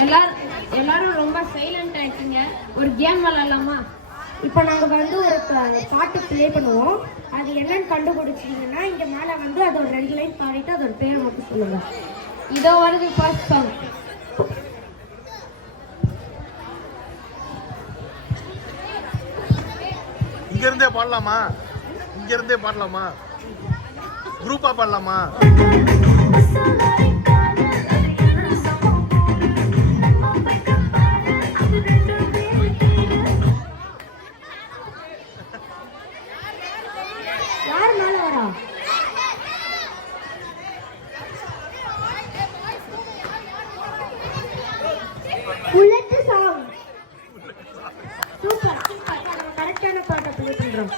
எல்லாரும் ரொம்ப சைலண்ட் ஆயிட்டீங்க. ஒரு கேம் விளையாடலாமா? இப்போ நாங்கள் வந்து ஒரு பாட்டு ப்ளே பண்ணுவோம். அது என்னன்னு கண்டுபிடிச்சிங்கன்னா இங்கே மேலே வந்து அதோட 2 லைன் பாடிட்டு அதோட பேரை மட்டும் சொல்லுங்க. இதோ வருது ஃபர்ஸ்ட் சாங். இங்க இருந்தே பாடலாமா? குரூப்பா பாடலாமா? யார் மேல வரா? Bullet song. சூப்பர். கரெக்டான பாட்டை ப்ளே பண்றோம்.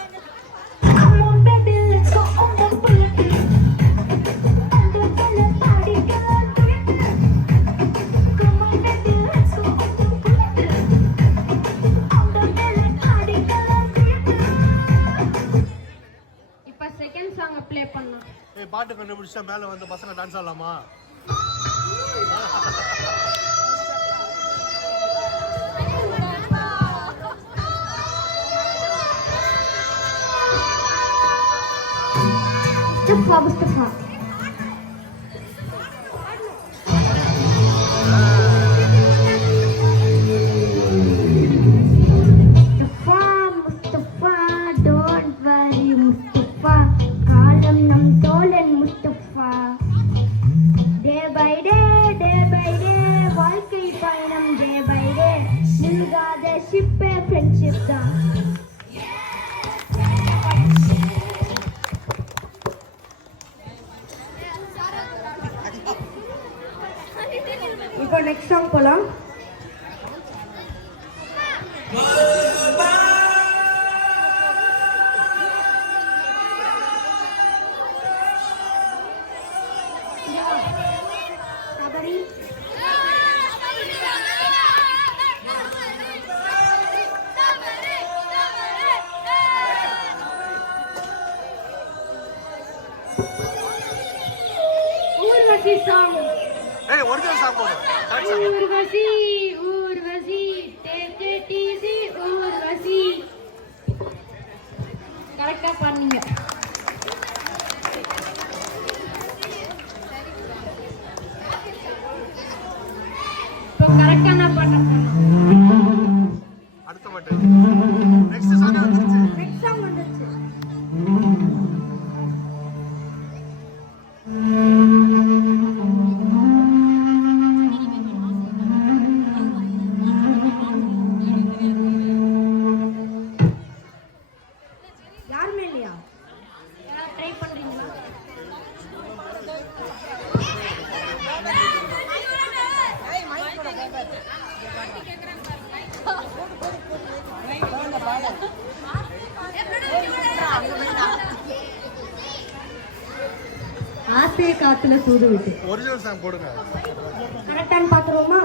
செகண்ட் சாங் ப்ளே பண்ணலாம். பாட்டு கண்டுபிடிச்சா மேல வந்து பசங்க டான்ஸ் ஆடலாமா? முஸ்தபா இப்போ நெக்ஸ்ட் சாங் போலாம். ஊர்வசி சாங். ஒரிஜினல் சாங் போடு. ஊர்வசி ஊர்வசி டேடிசி ஊர்வசி. கரெக்டா பண்ணீங்க. இப்போ கரெக்டா நான் பண்ணேன். அடுத்த பாட்டு. நெக்ஸ்ட் சாங் வந்துருச்சு. நெக்ஸ்ட் சாங் வந்துருச்சு. யாருமே இல்லையா? ட்ரை பண்றீங்களா? ஆசை காத்துல தூது விட்டு. ஒரிஜினல் சாங் போடுங்க. கரெக்டான்னு பாத்துருவோமா?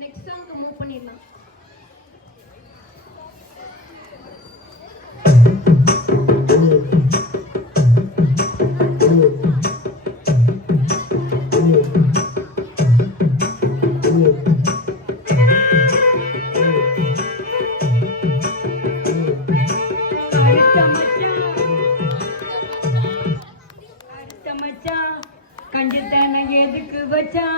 நெக்ஸ்ட் சாங் மூவ் பண்ணிடலாம். கஞ்சித்தன எதுக்கு வச்சா?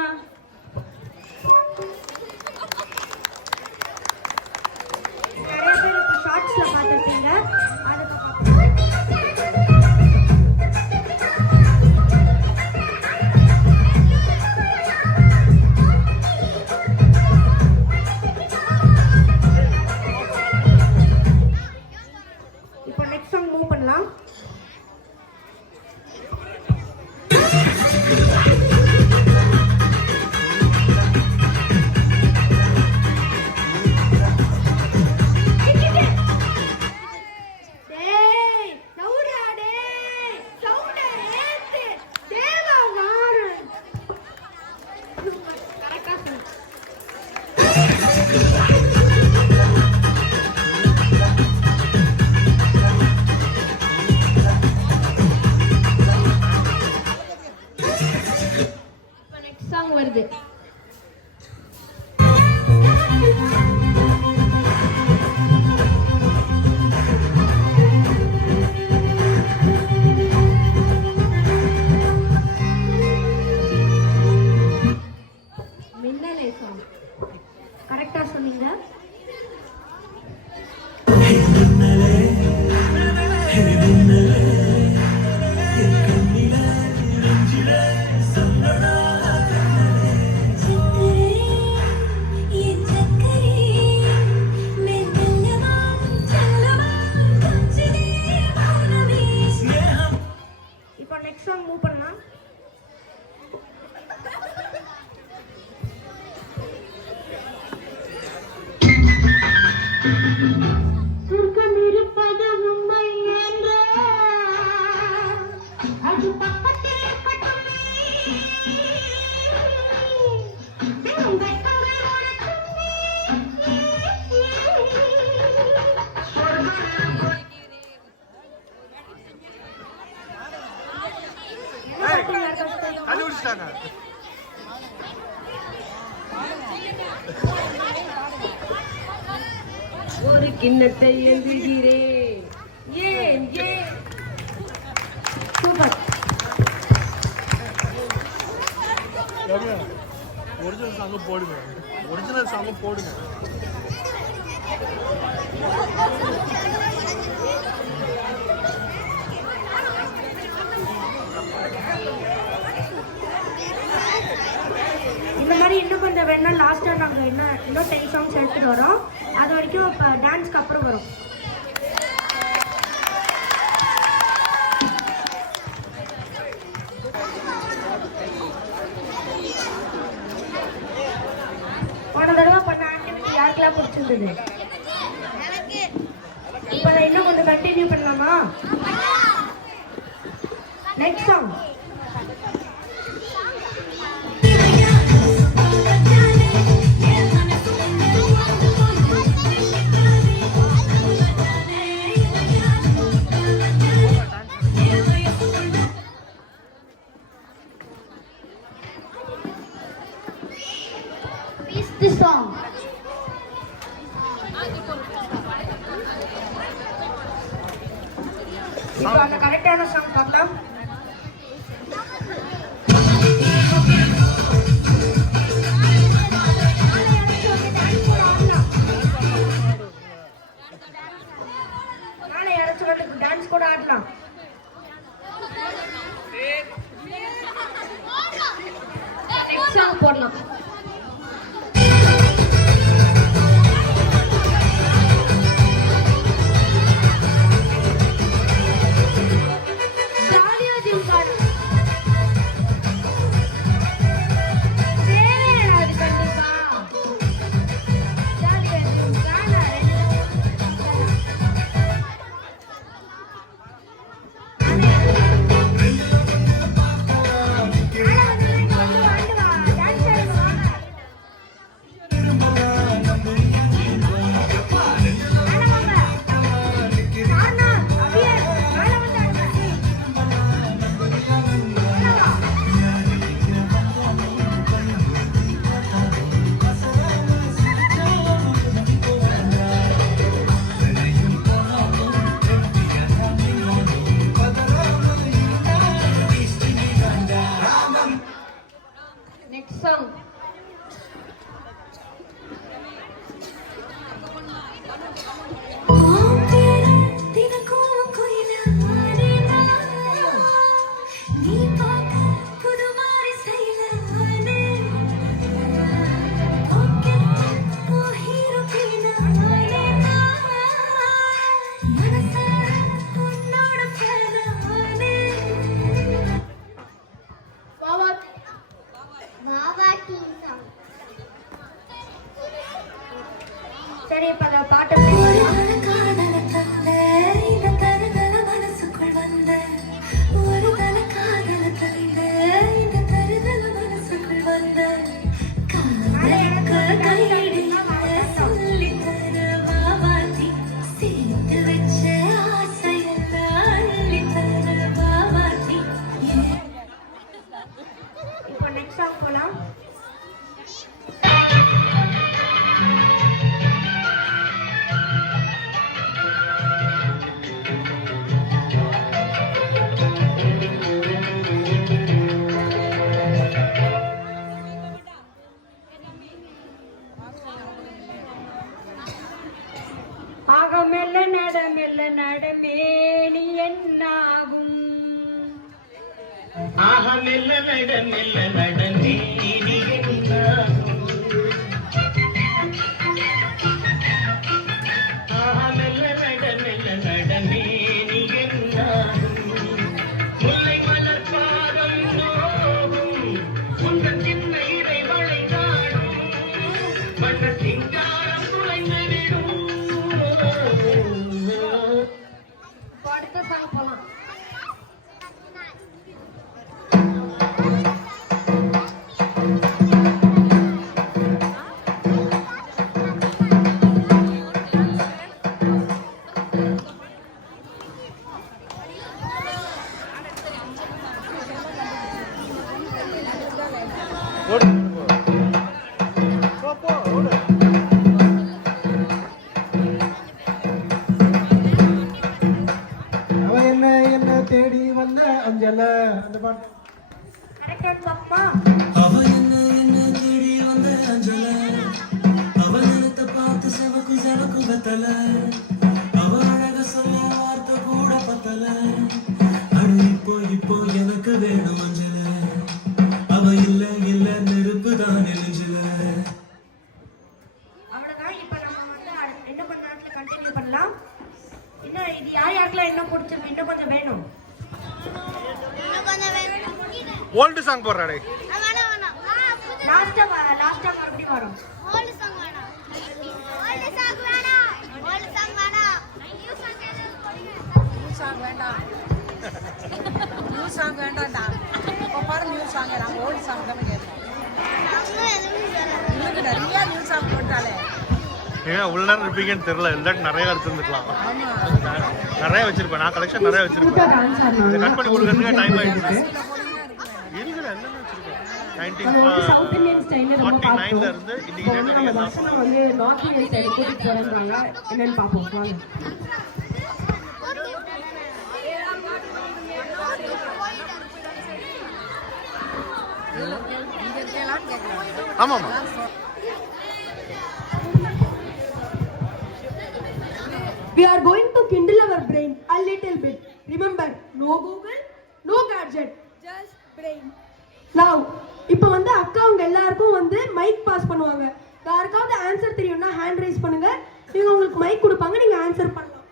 கரெக்டா சொன்னீங்க. இப்போ நெக்ஸ்ட் சாங் மூவ் பண்ணலாம். சுருக்கம் இருப்பது உண்மை என்றால் அது பக்கத்தில் இருக்கட்டுமே. வெறும் வெட்கங்கள் உனக்குமே. ஏய், கண்டுபிடிச்சிட்டாங்க. ஒரு கிண்ணத்தை எழுதுகிறேன். ஏன் ஏன் சூப்பர். ஒரிஜினல் சாங்கும் போடுங்க. ஒரிஜினல் சாங்கும் போடுங்க. இந்த மாதிரி இன்னும் கொஞ்சம் வேணா லாஸ்ட்டாக நாங்கள் இன்னும் 10 சாங்ஸ் எடுத்துகிட்டு வரோம். அது வரைக்கும் இப்போ டான்ஸ்க்கு அப்புறம் வரும். போன தடவை பண்ண ஆக்டிவிட்டி யாருக்கெல்லாம் பிடிச்சிருந்தது? இப்போ அதை இன்னும் கொஞ்சம் கண்டினியூ பண்ணலாமா? Next song. This song. இப்போ அந்த கரெக்டான சாங் பார்க்கலாம். நாளை யாராச்சும் வந்து டான்ஸ் கூட ஆடலாம். நெக்ஸ்ட் சாங் போடலாம். Next song. சரி இப்ப அந்த பாட்டை இப்போ நெக்ஸ்ட் சாங் போலாம். ஆக மெல்ல நடமேனி என்னாகும் ஆக மெல்ல நடமேனி என்னாகும் அடுத்த சாங் போலாம். ஓடு போ போ ஓடு அவ என்ன தேடி வந்த அஞ்சல அந்த பாட்டு கரெக்டான்னு பாப்பா. அவ என்ன தேடி வந்த அஞ்சல அவ நிலத்தை பார்த்து செவக்கு வெத்தல அவ அழக சொல்ல வார்த்தை கூட பத்தல அடு இப்போ எனக்கு வேணும் அஞ்சல அவ இல்ல நெருப்பு தான் நெஞ்சில. அவ்வளவுதான். இப்ப நம்ம வந்து என்ன கொஞ்ச நேரத்துல கண்டினியூ பண்ணலாம். இன்னும் இது யாருக்கெல்லாம் இன்னும் பிடிச்சிருக்கு, இன்னும் கொஞ்சம் வேணும். ஓல்டு சாங் போடுறாடே. லாஸ்டா மறுபடியும் வரும். நியூ சாங் வேண்டாம்டா. இப்போ பாரு நியூ சாங், நாங்கள் ஓல்டு சாங் தான் கேட்போம். இன்னைக்கு நிறைய நியூ சாங் போட்டாலே. ஏன் அவ்வளோ நேரம் இருப்பீங்கன்னு தெரியல. இல்லாட்டி நிறைய எடுத்துருந்துக்கலாம். நிறைய வச்சிருப்பேன் நான், கலெக்ஷன் நிறைய வச்சிருப்பேன். இதை கட் பண்ணி கொடுக்கறதுக்கு டைம் ஆயிடுச்சு. இருக்குல்ல எல்லாமே வச்சிருக்கேன். சவுத் இந்தியன் ஸ்டைல்ல நம்ம 49 பார்த்தோம். இருந்து இப்போ இன்னைக்கு வந்து நம்ம பசங்க வந்து நார்த் இந்தியன் ஸ்டைல் கூட்டிட்டு போறாங்க. என்னன்னு பார்ப்போம் வாங்க. இங்கே இருக்கலாம்னு கேட்குறாங்க. ஆமாம்மா. We are going to kindle our brain a little bit. Remember, no Google, no gadget, just brain. Now, இப்போ வந்து அக்கா அவங்க எல்லாருக்கும் வந்து மைக் பாஸ் பண்ணுவாங்க. யாருக்காவது ஆன்சர் தெரியும்னா ஹேண்ட் ரைஸ் பண்ணுங்க. இவங்க உங்களுக்கு மைக் கொடுப்பாங்க, நீங்க ஆன்சர் பண்ணலாம்.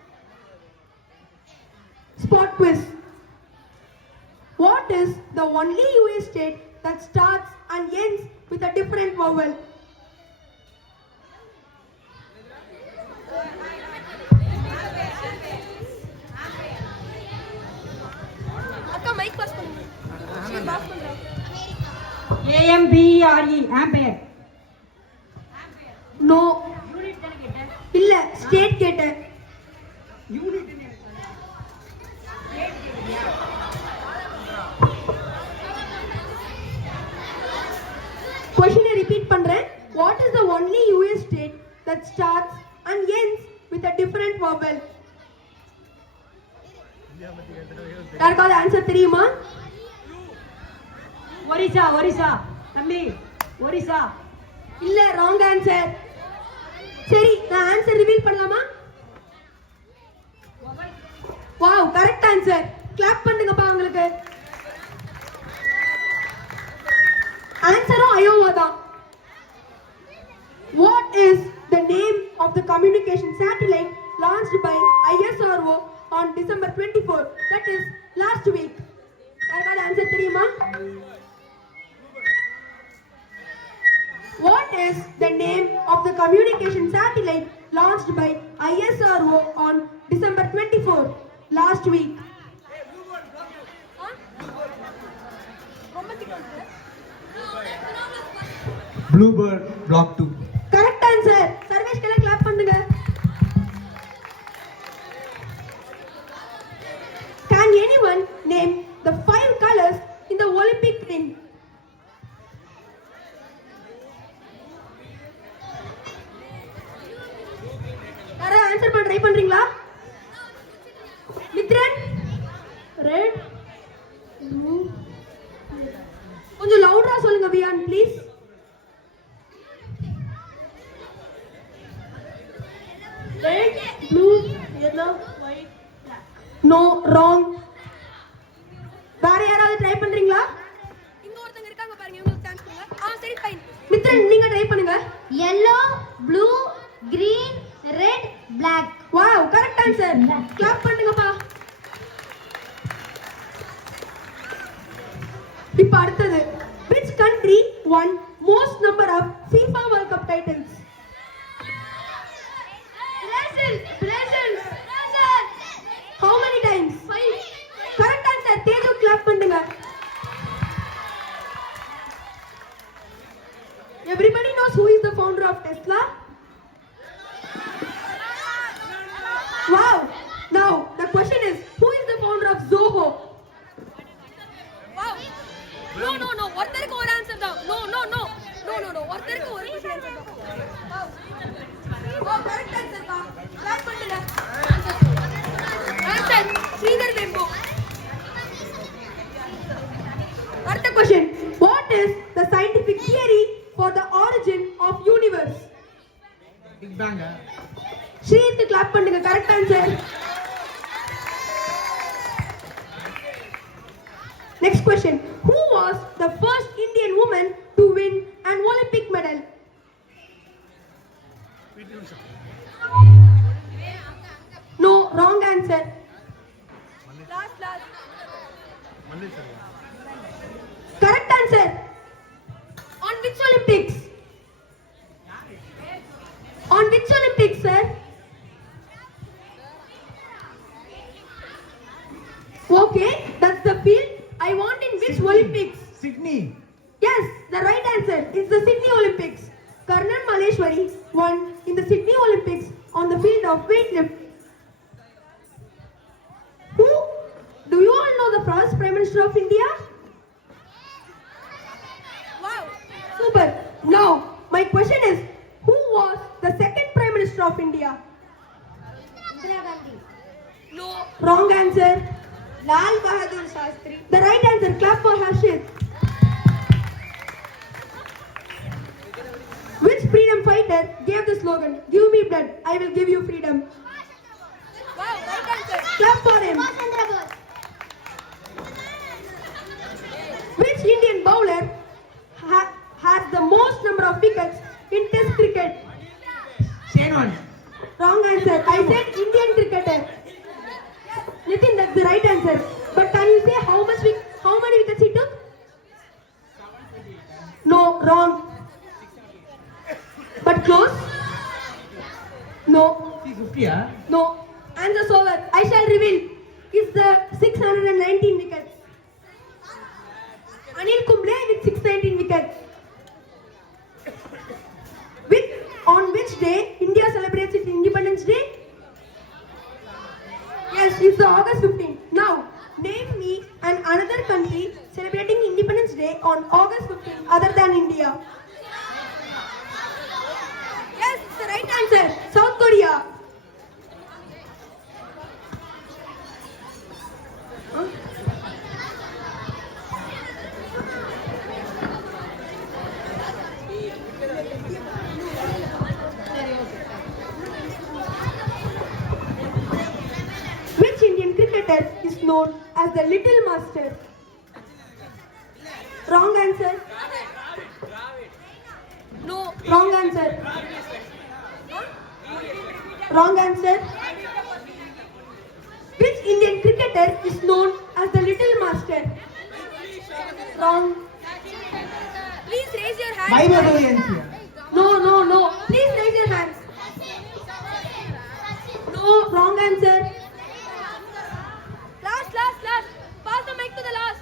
Spot quiz. What is the only US state that starts and ends with a different vowel? AMBRE ampere. No. இல்ல ஸ்டேட் கேட்டேன். Question repeat பண்றேன். What is the only US state that starts and ends with a different vowel? யாருக்காவது answer தெரியுமா? ஒரிசா தம்பி, ஒரிசா. இல்ல, wrong answer. சரி, நான் answer reveal பண்ணலாமா? Wow, correct answer. கிளாப் பண்ணுங்கப்பா உங்களுக்கு. ஆன்சரும் அயோவா தான். What is the name of the communication satellite launched by ISRO on December 24? That is last week. யாருக்காவது ஆன்சர் தெரியுமா? What is the name of the communication satellite launched by ISRO on December 24 last week? Bluebird Block 2. Correct answer. Sarvesh கெல்லாம் clap பண்ணுங்க. Can anyone name the 5 colors in the Olympic ring? யாரா answer பண்ண try பண்றீங்களா? Mithran, red, blue. கொஞ்சம் லவுடா சொல்லுங்க Viaan please. Red, blue, yellow, white, black. No, wrong. வேற யாராவது try பண்றீங்களா? இங்க ஒருத்தங்க இருக்காங்க பாருங்க, இவங்களுக்கு சான்ஸ் கொடுங்க. சரி ஃபைன். மித்ரன் நீங்க ட்ரை பண்ணுங்க. yellow, blue, green, red, black. Wow, correct answer. Clap பண்ணுங்கப்பா. இப்ப அடுத்தது. Which country won most number of FIFA World Cup titles? Brazil. How many times? 5. Correct answer. Teju clap பண்ணுங்க. Everybody knows who is the founder of Tesla? Wow. Now the question is, who is the founder of Zoho? No. ஒருத்தருக்கு ஒரு answer தான். No. ஒருத்தருக்கு ஒரு answer தான். Oh, correct answer பா. Clap பண்ணுங்க. Answer Sridhar வெம்பு. அடுத்த question. What is the scientific theory for the origin of universe? Big Bang. Srithu clap பண்ணுங்க. Correct answer. Next question. Who was the first Indian woman to win an Olympic medal? No, wrong answer. Last Correct answer. On which Olympics? On which Olympics, sir? Okay, that's the field. I want in which Olympics? Sydney. Yes, the right answer is the Sydney Olympics. Karnan Maleshwari won in the Sydney Olympics on the field of weightlift. Who? Do you all know the first Prime Minister of India? Wow. Super. Now, my question is, who was the second Prime Minister of India? Indira Gandhi. No. Wrong answer. Lal Bahadur Shastri. The right answer. Clap for Harshit. Which freedom fighter gave the slogan, "Give me blood, I will give you freedom"? Wow, right answer. Clap for him. Which Indian bowler has the most number of wickets in Test cricket? Shane Warne. Wrong answer. I said Indian cricketer. Nitin, that's the right answer. But can you say how many wickets he took? No, wrong. But close. No, 50, huh? no. Answer's over. I shall reveal. It's the 619 wickets. Anil Kumble with 619 wickets. On which day India celebrates its Independence Day? Yes, it's August 15. Now, name me and another country celebrating Independence Day on August 15 other than India. Yes, it's the right answer. South Korea. Huh? Which Indian cricketer is known as the Little Master? Wrong answer. No. Wrong answer. Wrong answer. Which Indian cricketer is known as the Little Master? Wrong. Please raise your hand. Vaibhav Yancy. No. Please raise your hand. No, wrong answer. Last. Pass the mic to the last.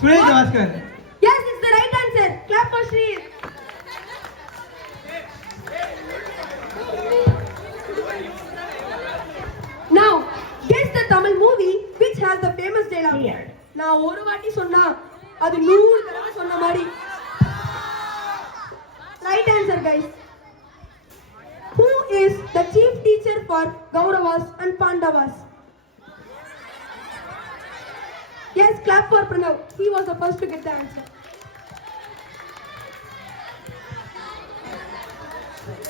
Suresh Gavaskar. Yes, it's the right answer. Clap for Shri. Now, guess the Tamil movie which has the famous dialogue. நான் ஒரு வாட்டி சொன்னா அது 100 தடவை சொன்ன மாதிரி. Right answer, guys. Who is the chief teacher for Kauravas and Pandavas? Yes, clap for Pranav. He was the first to get the answer.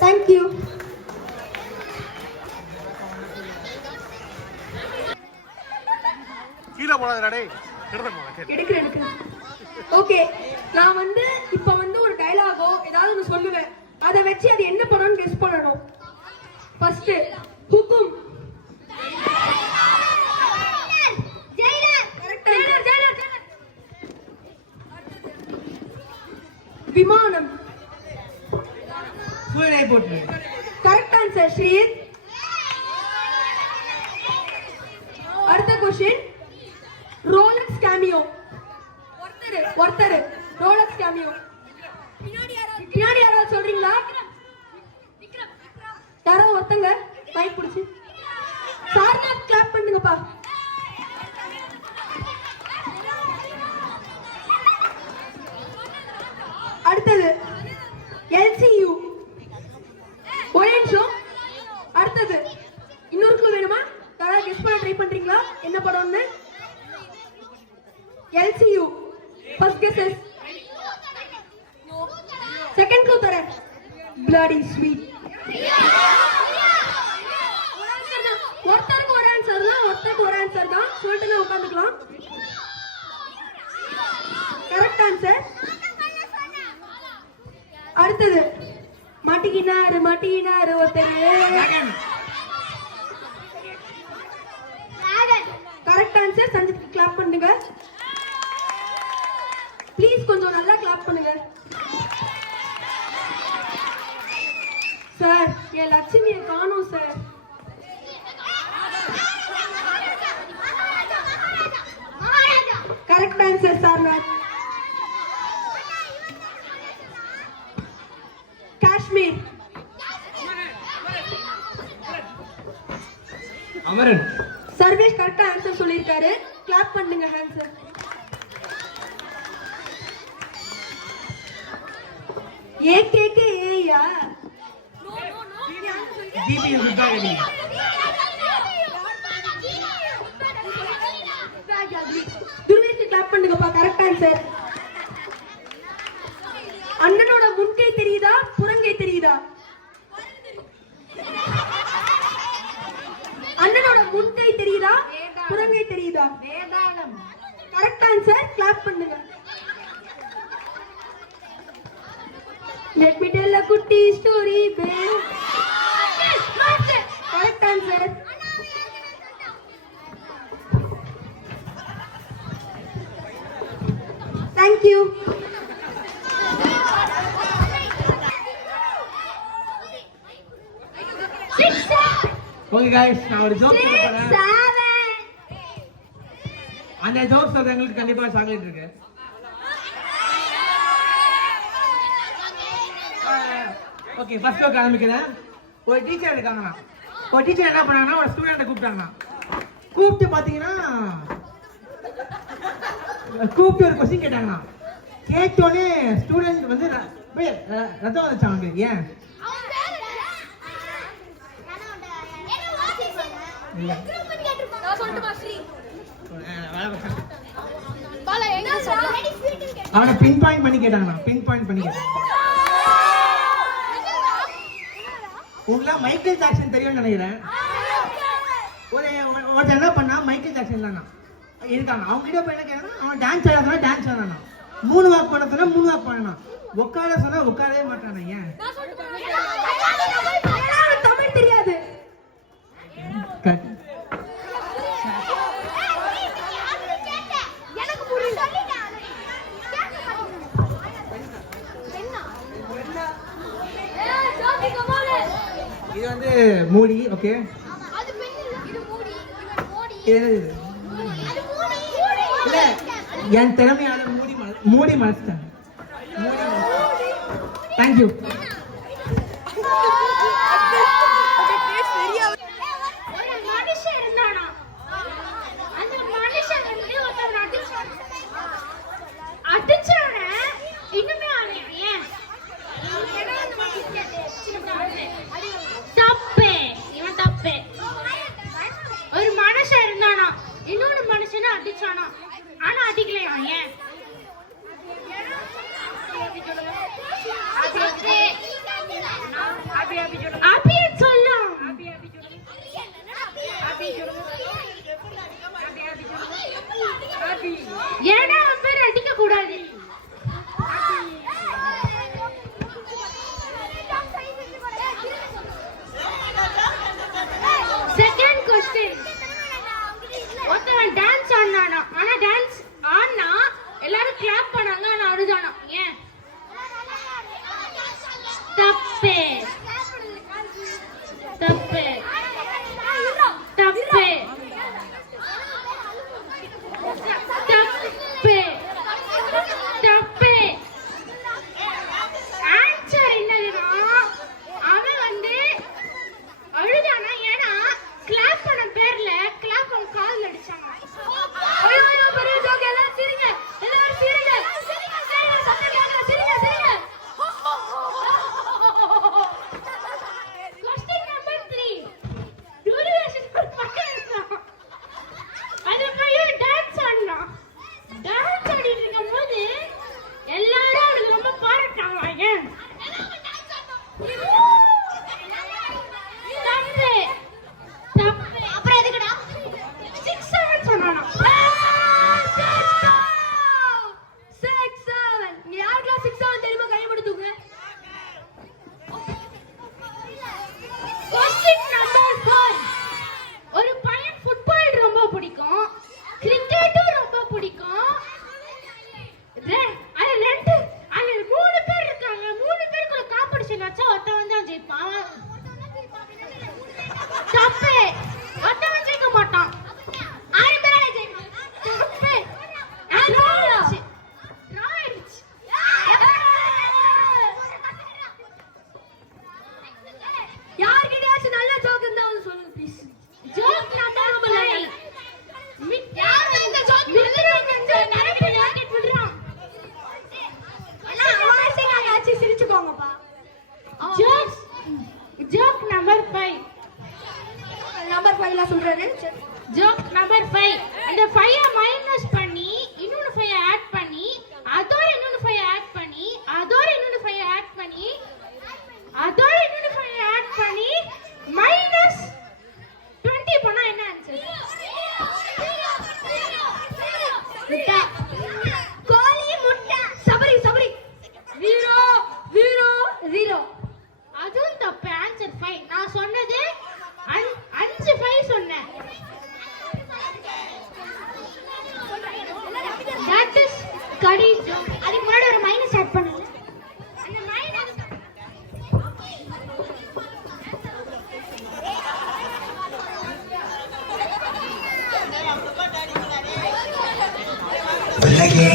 Thank you. கீழே போடாதடா டேய். எடுத்து போடா கேட்டு. எடுக்கிறேன். ஓகே, நான் வந்து இப்போ வந்து ஒரு டயலாகோ ஏதாவது ஒன்று சொல்லுவேன். அதை வச்சு அது என்ன படம்னு கெஸ் பண்ணணும். ஃபர்ஸ்ட் ஹுக்கும். விமானம். சூரியனை போட்டு. கரெக்ட் ஆன்சர் ஸ்ரீர். அடுத்த क्वेश्चन ரோலக்ஸ் கேமியோ. ஒருத்தர் ரோலக்ஸ் கேமியோ. பின்னாடி யாராவது சொல்றீங்களா? யாராவது ஒருத்தங்க மைக் பிடிச்சு சார்னா கிளாப் பண்ணுங்கப்பா. அடுத்தது LCU. ஒரே நிமிஷம். அடுத்தது இன்னொரு க்ளூ வேணுமா? யாராவது கெஸ் பண்ண ட்ரை பண்றீங்களா என்ன படம்னு? LCU. First guesses. Second clue தரேன். bloody sweet. ஒருத்தருக்கு ஒரு ஆன்சர் தான், ஒருத்தருக்கு ஒரு ஆன்சர் தான். சொல்லிட்டு உட்காந்துக்கலாம். Correct answer. அடுத்தது மாட்டிக்கினாரு ஒருத்தர். Correct answer. சஞ்சித் கிளாப் பண்ணுங்க ப்ளீஸ். கொஞ்சம் நல்லா கிளாப் பண்ணுங்க சார். என் லட்சுமியை காணோம் sir. Correct answer sir. Kashmir. Amaran. Sarvesh கரெக்டா ஆன்சர் சொல்லிருக்காரு. கிளாப் பண்ணுங்க ஆன்சர். ஏயா ஜிபி விட்டாகடி. துர்வேஷ் கிளாப் பண்ணுங்கப்பா. Correct answer. அண்ணனோட முன்கை தெரியுதா புறங்கை தெரியுதா? அண்ணனோட முன்கை தெரியுதா புறங்கை தெரியுதா? Correct answer. கிளாப் பண்ணுங்க. Let me tell a குட்டி story babe. Correct answer. Thank you. Okay guys, நான் ஒரு ஜோக் சொல்ல போறேன். அந்த ஜோக் சொல்றவங்களுக்கு கண்டிப்பா சாக்லேட் இருக்கு. ஓகே, ஃபர்ஸ்ட் ஜோக் ஆரம்பிக்கிறேன். ஒரு டீச்சர் இருக்காங்க. ஒரு டீச்சர் என்ன பண்ணாங்கன்னா ஒரு ஸ்டூடெண்ட்டை கூப்பிட்டாங்க. கூப்பிட்டு பாத்தீங்கன்னா ஒரு கொஸ்டின் கேட்டாங்க. கேட்டோடனே ஸ்டூடெண்ட் வந்து ரத்தம் வந்துச்சாங்க. ஏன்? அவனை பின் பாயிண்ட் பண்ணி கேட்டாங்கண்ணா. பின் பாயிண்ட் பண்ணி கேட்டாங்க. உங்களுக்கு மைக்கேல் ஜாக்சன் தெரியும்னு நினைக்கிறேன். ஒருத்தர் என்ன பண்ணா மைக்கேல் ஜாக்சன் தானா இருக்காங்க. அவங்க கிட்ட போய் என்ன கேட்டாங்கன்னா அவன் டான்ஸ் ஆடாதுனா டான்ஸ் ஆடானா, 3 வாக் பண்ண சொன்னா 3 வாக் பண்ணனா, உட்கார சொன்னா உட்காரவே மாட்டானா. ஏன்? தமிழ் தெரியாது. இது வந்து மூடி. ஓகே, இல்ல என் திறமையால மூடி மறைச்சிட்டேன். தேங்க்யூ. ஒரு மனுஷன் இருந்தானா இன்னொரு மனுஷனை அடிச்சானா, ஆனா அடிக்கலையா? ஏன்? அது தப்பு. ஒருத்தவன் ஜெயிக்க மாட்டான். 6 பேரால ஜெயிக்கணும். தப்பு. Draw ஆயிடுச்சு. யார்கிட்டயாச்சும் நல்ல ஜோக் இருந்தா வந்து சொல்லுங்க ப்ளீஸ். Joke number 5. யார் இந்த ஜோக் விடுறாங்க? இந்த நரம்பு யார்கிட்ட விடுறான்? எல்லாம் அமாவாசைக்கு ஆச்சு, சிரிச்சுக்கோங்கப்பா. Joke number 5. நம்பர் 5 ல சொல்றேன். Joke number 5. அந்த 5 மைனஸ் பண்ணி இன்னொரு 5 ஆட் பண்ணி அதோட இன்னொரு 5 ஆட் பண்ணி அதோட இன்னொரு 5 ஆட் பண்ணி அதோட இன்னொரு 5 ஆட் பண்ணி மைனஸ் 20 பண்ணா என்ன ஆன்சர்? முட்டை. கோழி முட்டை. சபரி 0 அதுவும் தப்பு. ஆன்சர் 5. நான் சொன்னது 5 5 சொன்னேன். That is கடி joke. அதுக்கு முன்னாடி ஒரு மைனஸ் ஆட் பண்ணுங்க. அந்த மைனஸ் வெள்ளக்கே